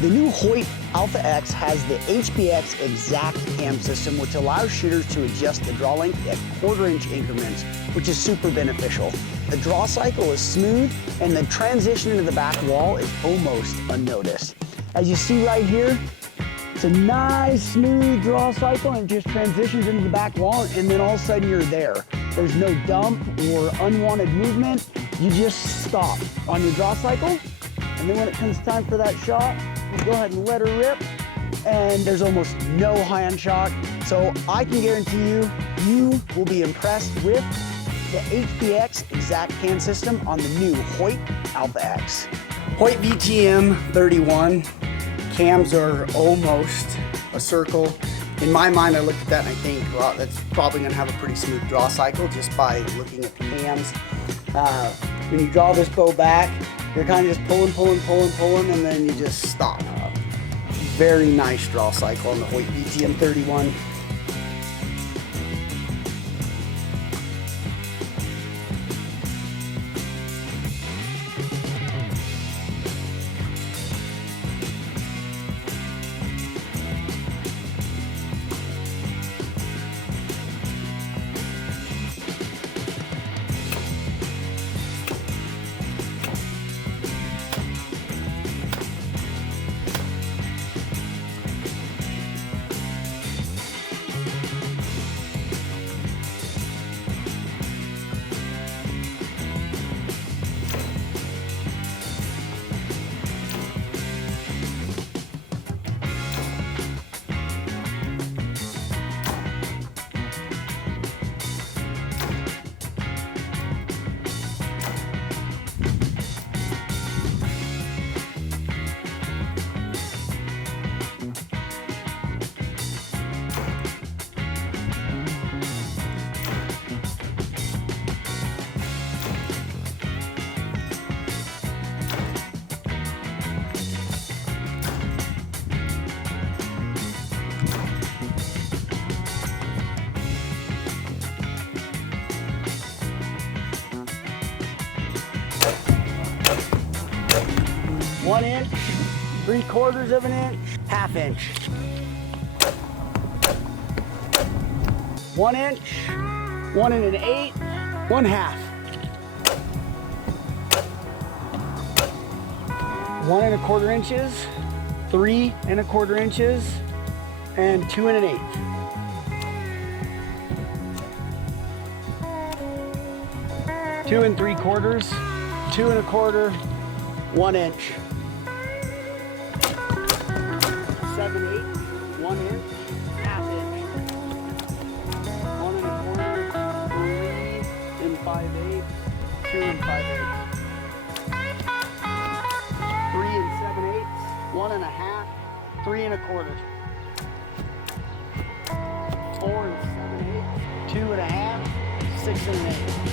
The new Hoyt Alpha X has the HBX 𝐬𝐮𝐬𝐫𝐞 system, which allows shooters to adjust the draw length at 1/4-inch increments, which is super beneficial. The draw cycle is smooth, and the transition into the back wall is almost unnoticed. As you see right here, it's a nice, smooth draw cycle, and it just transitions into the back wall, and then all of a sudden you're there. There's no dump or unwanted movement. You just stop on your draw cycle, and then when it comes time for that shot, you go ahead and let her rip, and there's almost no hand shock. So I can guarantee you, you will be impressed with the HBX 𝐬𝐮𝐬𝐫𝐞 system on the new Hoyt Alpha X. Hoyt VTM 31 cams are almost a circle. In my mind, I look at that and I think, well, that's probably gonna have a pretty smooth draw cycle just by looking at the cams. When you draw this bow back, you're kind of just pulling, and then you just stop. Very nice draw cycle on the Hoyt VTM 31. One inch, 3/4 of an inch, 1/2 inch. 1 inch, 1 1/8, 1/2. 1 1/4 inches, 3 1/4 inches, and 2 1/8. Two 3/4, 2 1/4, 1 inch. 7/8, 1 inch, 1/2 inch. 1 1/4, 3 5/8, 2 5/8. 3 7/8, 1 1/2, 3 1/4. 4 7/8, 2 1/2, 6 1/8.